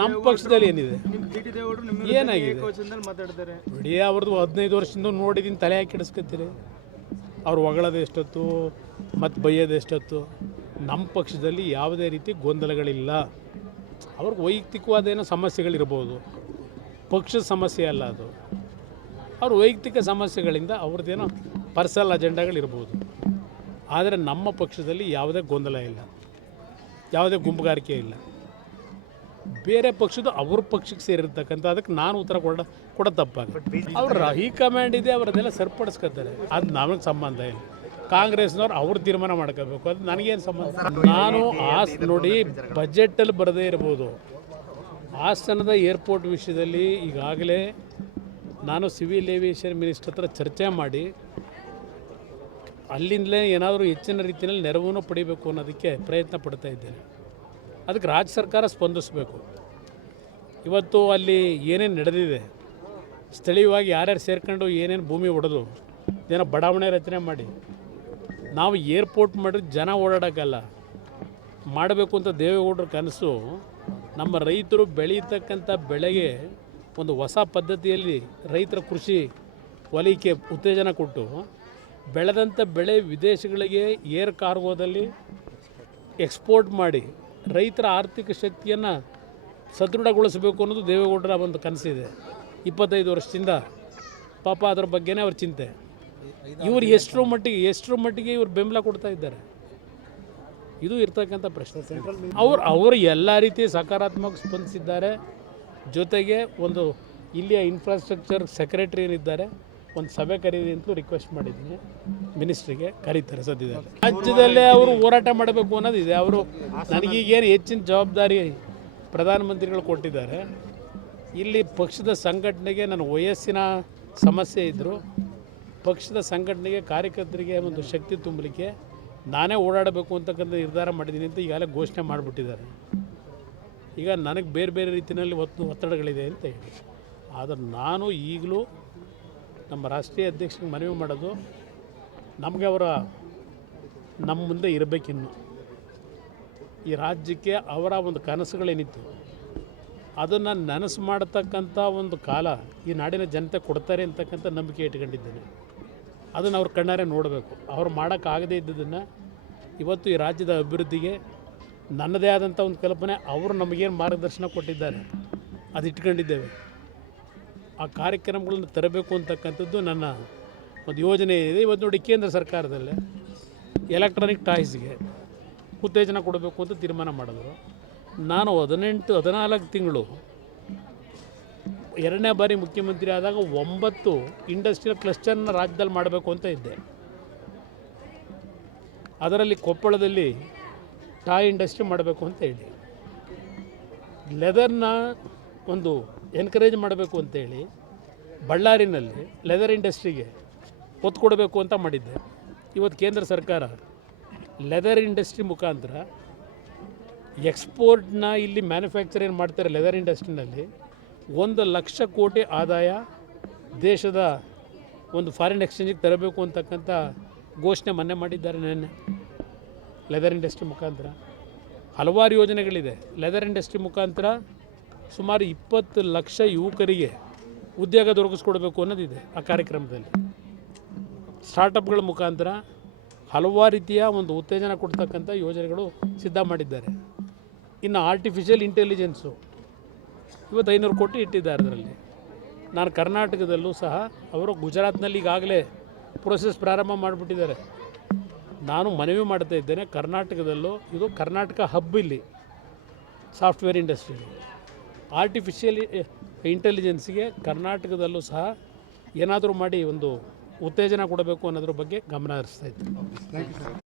ನಮ್ಮ ಪಕ್ಷದಲ್ಲಿ ಏನಿದೆ ಏನಾಗಿದೆ ಬಿಡಿ ಅವ್ರದ್ದು ಹದಿನೈದು ವರ್ಷದಿಂದ ನೋಡಿದ್ದೀನಿ ತಲೆ ಹಾಕಿ ಕೆಡಿಸ್ಕೊತೀರಿ ಅವ್ರು ಒಗಳದು ಎಷ್ಟೊತ್ತು ಮತ್ತು ಬೈಯೋದು ಎಷ್ಟೊತ್ತು ನಮ್ಮ ಪಕ್ಷದಲ್ಲಿ ಯಾವುದೇ ರೀತಿ ಗೊಂದಲಗಳಿಲ್ಲ ಅವ್ರಿಗೆ ವೈಯಕ್ತಿಕವಾದ ಏನೋ ಸಮಸ್ಯೆಗಳಿರ್ಬೋದು ಪಕ್ಷದ ಸಮಸ್ಯೆ ಅಲ್ಲ ಅದು ಅವ್ರ ವೈಯಕ್ತಿಕ ಸಮಸ್ಯೆಗಳಿಂದ ಅವ್ರದ್ದೇನೋ ಪರ್ಸನಲ್ ಅಜೆಂಡಾಗಳಿರ್ಬೋದು ಆದರೆ ನಮ್ಮ ಪಕ್ಷದಲ್ಲಿ ಯಾವುದೇ ಗೊಂದಲ ಇಲ್ಲ ಯಾವುದೇ ಗುಂಪುಗಾರಿಕೆ ಇಲ್ಲ ಬೇರೆ ಪಕ್ಷದ ಅವ್ರ ಪಕ್ಷಕ್ಕೆ ಸೇರಿರ್ತಕ್ಕಂಥ ಅದಕ್ಕೆ ನಾನು ಉತ್ತರ ಕೊಡ ಕೊಡ ತಪ್ಪಾಗ ಅವ್ರ ಹೈಕಮಾಂಡ್ ಇದೆ ಅವರನ್ನೆಲ್ಲ ಸರಿಪಡಿಸ್ಕೊತಾರೆ ಅದು ನಮಗೆ ಸಂಬಂಧ ಇಲ್ಲ ಕಾಂಗ್ರೆಸ್ನವ್ರು ಅವ್ರ ತೀರ್ಮಾನ ಮಾಡ್ಕೋಬೇಕು ಅದು ನನಗೇನು ಸಂಬಂಧ ನಾನು ಆಸ್ ನೋಡಿ ಬಜೆಟಲ್ಲಿ ಬರದೇ ಇರ್ಬೋದು ಹಾಸನದ ಏರ್ಪೋರ್ಟ್ ವಿಷಯದಲ್ಲಿ ಈಗಾಗಲೇ ನಾನು ಸಿವಿಲ್ ಏವಿಯೇಷನ್ ಮಿನಿಸ್ಟರ್ ಹತ್ರ ಚರ್ಚೆ ಮಾಡಿ ಅಲ್ಲಿಂದಲೇ ಏನಾದರೂ ಹೆಚ್ಚಿನ ರೀತಿಯಲ್ಲಿ ನೆರವನ್ನು ಪಡಿಬೇಕು ಅನ್ನೋದಕ್ಕೆ ಪ್ರಯತ್ನ ಪಡ್ತಾ ಇದ್ದೇನೆ ಅದಕ್ಕೆ ರಾಜ್ಯ ಸರ್ಕಾರ ಸ್ಪಂದಿಸಬೇಕು ಇವತ್ತು ಅಲ್ಲಿ ಏನೇನು ನಡೆದಿದೆ ಸ್ಥಳೀಯವಾಗಿ ಯಾರ್ಯಾರು ಸೇರ್ಕೊಂಡು ಏನೇನು ಭೂಮಿ ಹೊಡೆದು ಏನೋ ಬಡಾವಣೆ ರಚನೆ ಮಾಡಿ ನಾವು ಏರ್ಪೋರ್ಟ್ ಮಾಡಿದ್ರೆ ಜನ ಓಡಾಡೋಕ್ಕಲ್ಲ ಮಾಡಬೇಕು ಅಂತ ದೇವೇಗೌಡರ ಕನಸು ನಮ್ಮ ರೈತರು ಬೆಳೀತಕ್ಕಂಥ ಬೆಳೆಗೆ ಒಂದು ಹೊಸ ಪದ್ಧತಿಯಲ್ಲಿ ರೈತರ ಕೃಷಿ ವಲಯಕ್ಕೆ ಉತ್ತೇಜನ ಕೊಟ್ಟು ಬೆಳೆದಂಥ ಬೆಳೆ ವಿದೇಶಗಳಿಗೆ ಏರ್ ಕಾರ್ಗೋದಲ್ಲಿ ಎಕ್ಸ್ಪೋರ್ಟ್ ಮಾಡಿ ರೈತರ ಆರ್ಥಿಕ ಶಕ್ತಿಯನ್ನು ಸದೃಢಗೊಳಿಸಬೇಕು ಅನ್ನೋದು ದೇವೇಗೌಡರ ಒಂದು ಕನಸಿದೆ ಇಪ್ಪತ್ತೈದು ವರ್ಷದಿಂದ ಪಾಪ ಅದರ ಬಗ್ಗೆನೇ ಅವ್ರ ಚಿಂತೆ ಇವರು ಎಷ್ಟರ ಮಟ್ಟಿಗೆ ಎಷ್ಟರ ಮಟ್ಟಿಗೆ ಇವರು ಬೆಂಬಲ ಕೊಡ್ತಾ ಇದ್ದಾರೆ ಇದು ಇರ್ತಕ್ಕಂಥ ಪ್ರಶ್ನೆ ಅವ್ರು ಅವರು ಎಲ್ಲ ರೀತಿ ಸಕಾರಾತ್ಮಕ ಸ್ಪಂದಿಸಿದ್ದಾರೆ ಜೊತೆಗೆ ಒಂದು ಇಲ್ಲಿಯ ಇನ್ಫ್ರಾಸ್ಟ್ರಕ್ಚರ್ ಸೆಕ್ರೆಟರಿ ಏನಿದ್ದಾರೆ ಒಂದು ಸಭೆ ಕರೀರಿ ಅಂತಲೂ ರಿಕ್ವೆಸ್ಟ್ ಮಾಡಿದ್ದೀನಿ ಮಿನಿಸ್ಟ್ರಿಗೆ ಕರೀತಾರೆ ಸದ್ಯದಲ್ಲಿ ರಾಜ್ಯದಲ್ಲೇ ಅವರು ಹೋರಾಟ ಮಾಡಬೇಕು ಅನ್ನೋದು ಇದೆ ಅವರು ನನಗೀಗೇನು ಹೆಚ್ಚಿನ ಜವಾಬ್ದಾರಿ ಪ್ರಧಾನಮಂತ್ರಿಗಳು ಕೊಟ್ಟಿದ್ದಾರೆ ಇಲ್ಲಿ ಪಕ್ಷದ ಸಂಘಟನೆಗೆ ನನ್ನ ವಯಸ್ಸಿನ ಸಮಸ್ಯೆ ಇದ್ದರು ಪಕ್ಷದ ಸಂಘಟನೆಗೆ ಕಾರ್ಯಕರ್ತರಿಗೆ ಒಂದು ಶಕ್ತಿ ತುಂಬಲಿಕ್ಕೆ ನಾನೇ ಓಡಾಡಬೇಕು ಅಂತಕ್ಕಂಥ ನಿರ್ಧಾರ ಮಾಡಿದ್ದೀನಿ ಅಂತ ಈಗಾಗಲೇ ಘೋಷಣೆ ಮಾಡಿಬಿಟ್ಟಿದ್ದಾರೆ ಈಗ ನನಗೆ ಬೇರೆ ಬೇರೆ ರೀತಿಯಲ್ಲಿ ಒತ್ತು ಒತ್ತಡಗಳಿದೆ ಅಂತ ಹೇಳಿ ಆದರೆ ನಾನು ಈಗಲೂ ನಮ್ಮ ರಾಷ್ಟ್ರೀಯ ಅಧ್ಯಕ್ಷರಿಗೆ ಮನವಿ ಮಾಡೋದು ನಮಗೆ ಅವರ ನಮ್ಮ ಮುಂದೆ ಇರಬೇಕಿನ್ನು ಈ ರಾಜ್ಯಕ್ಕೆ ಅವರ ಒಂದು ಕನಸುಗಳೇನಿತ್ತು ಅದನ್ನು ನನಸು ಮಾಡತಕ್ಕಂಥ ಒಂದು ಕಾಲ ಈ ನಾಡಿನ ಜನತೆ ಕೊಡ್ತಾರೆ ಅಂತಕ್ಕಂಥ ನಂಬಿಕೆ ಇಟ್ಕೊಂಡಿದ್ದೇನೆ ಅದನ್ನು ಅವ್ರ ಕಣ್ಣಾರೆ ನೋಡಬೇಕು ಅವ್ರು ಮಾಡೋಕ್ಕಾಗದೇ ಇದ್ದದನ್ನು ಇವತ್ತು ಈ ರಾಜ್ಯದ ಅಭಿವೃದ್ಧಿಗೆ ನನ್ನದೇ ಆದಂಥ ಒಂದು ಕಲ್ಪನೆ ಅವರು ನಮಗೇನು ಮಾರ್ಗದರ್ಶನ ಕೊಟ್ಟಿದ್ದಾರೆ ಅದು ಇಟ್ಕೊಂಡಿದ್ದೇವೆ ಆ ಕಾರ್ಯಕ್ರಮಗಳನ್ನು ತರಬೇಕು ಅಂತಕ್ಕಂಥದ್ದು ನನ್ನ ಒಂದು ಯೋಜನೆ ಇದೆ ಇವತ್ತು ನೋಡಿ ಕೇಂದ್ರ ಸರ್ಕಾರದಲ್ಲಿ ಎಲೆಕ್ಟ್ರಾನಿಕ್ ಟಾಯ್ಸ್ಗೆ ಉತ್ತೇಜನ ಕೊಡಬೇಕು ಅಂತ ತೀರ್ಮಾನ ಮಾಡಿದ್ರು ನಾನು ಹದಿನೆಂಟು ಹದಿನಾಲ್ಕು ತಿಂಗಳು ಎರಡನೇ ಬಾರಿ ಮುಖ್ಯಮಂತ್ರಿ ಆದಾಗ ಒಂಬತ್ತು ಇಂಡಸ್ಟ್ರಿಯಲ್ ಕ್ಲಸ್ಟರ್ನ ರಾಜ್ಯದಲ್ಲಿ ಮಾಡಬೇಕು ಅಂತ ಇದ್ದೆ ಅದರಲ್ಲಿ ಕೊಪ್ಪಳದಲ್ಲಿ ಟಾಯ್ ಇಂಡಸ್ಟ್ರಿ ಮಾಡಬೇಕು ಅಂತ ಹೇಳಿ ಲೆದರ್ನ ಒಂದು ಎನ್ಕರೇಜ್ ಮಾಡಬೇಕು ಅಂತೇಳಿ ಬಳ್ಳಾರಿನಲ್ಲಿ ಲೆದರ್ ಇಂಡಸ್ಟ್ರಿಗೆ ಒತ್ತು ಕೊಡಬೇಕು ಅಂತ ಮಾಡಿದ್ದೆ ಇವತ್ತು ಕೇಂದ್ರ ಸರ್ಕಾರ ಲೆದರ್ ಇಂಡಸ್ಟ್ರಿ ಮುಖಾಂತರ ಎಕ್ಸ್ಪೋರ್ಟ್ನ ಇಲ್ಲಿ ಮ್ಯಾನುಫ್ಯಾಕ್ಚರ್ ಏನು ಮಾಡ್ತಾರೆ ಲೆದರ್ ಇಂಡಸ್ಟ್ರಿನಲ್ಲಿ ಒಂದು ಲಕ್ಷ ಕೋಟಿ ಆದಾಯ ದೇಶದ ಒಂದು ಫಾರಿನ್ ಎಕ್ಸ್ಚೇಂಜಿಗೆ ತರಬೇಕು ಅಂತಕ್ಕಂಥ ಘೋಷಣೆ ಮೊನ್ನೆ ಮಾಡಿದ್ದಾರೆ ನೆನ್ನೆ ಲೆದರ್ ಇಂಡಸ್ಟ್ರಿ ಮುಖಾಂತರ ಹಲವಾರು ಯೋಜನೆಗಳಿದೆ ಲೆದರ್ ಇಂಡಸ್ಟ್ರಿ ಮುಖಾಂತರ ಸುಮಾರು ಇಪ್ಪತ್ತು ಲಕ್ಷ ಯುವಕರಿಗೆ ಉದ್ಯೋಗ ದೊರಕಿಸ್ಕೊಡ್ಬೇಕು ಅನ್ನೋದಿದೆ ಆ ಕಾರ್ಯಕ್ರಮದಲ್ಲಿ ಸ್ಟಾರ್ಟಪ್ಗಳ ಮುಖಾಂತರ ಹಲವಾರು ರೀತಿಯ ಒಂದು ಉತ್ತೇಜನ ಕೊಡ್ತಕ್ಕಂಥ ಯೋಜನೆಗಳು ಸಿದ್ಧ ಮಾಡಿದ್ದಾರೆ ಇನ್ನು ಆರ್ಟಿಫಿಷಿಯಲ್ ಇಂಟೆಲಿಜೆನ್ಸು ಇವತ್ತು ಐನೂರು ಕೋಟಿ ಇಟ್ಟಿದ್ದಾರೆ ಅದರಲ್ಲಿ ನಾನು ಕರ್ನಾಟಕದಲ್ಲೂ ಸಹ ಅವರು ಗುಜರಾತ್ನಲ್ಲಿ ಈಗಾಗಲೇ ಪ್ರೋಸೆಸ್ ಪ್ರಾರಂಭ ಮಾಡಿಬಿಟ್ಟಿದ್ದಾರೆ ನಾನು ಮನವಿ ಮಾಡ್ತಾ ಇದ್ದೇನೆ ಕರ್ನಾಟಕದಲ್ಲೂ ಇದು ಕರ್ನಾಟಕ ಹಬ್ ಇಲ್ಲಿ ಸಾಫ್ಟ್ವೇರ್ ಇಂಡಸ್ಟ್ರಿಯಲ್ಲಿ ಆರ್ಟಿಫಿಷಿಯಲ್ ಇಂಟೆಲಿಜೆನ್ಸ್ಗೆ eh, ಕರ್ನಾಟಕದಲ್ಲೂ ಸಹ ಏನಾದರೂ ಮಾಡಿ ಒಂದು ಉತ್ತೇಜನ ಕೊಡಬೇಕು ಅನ್ನೋದ್ರ ಬಗ್ಗೆ ಗಮನ ಹರಿಸ್ತಾ ಇದ್ದೀನಿ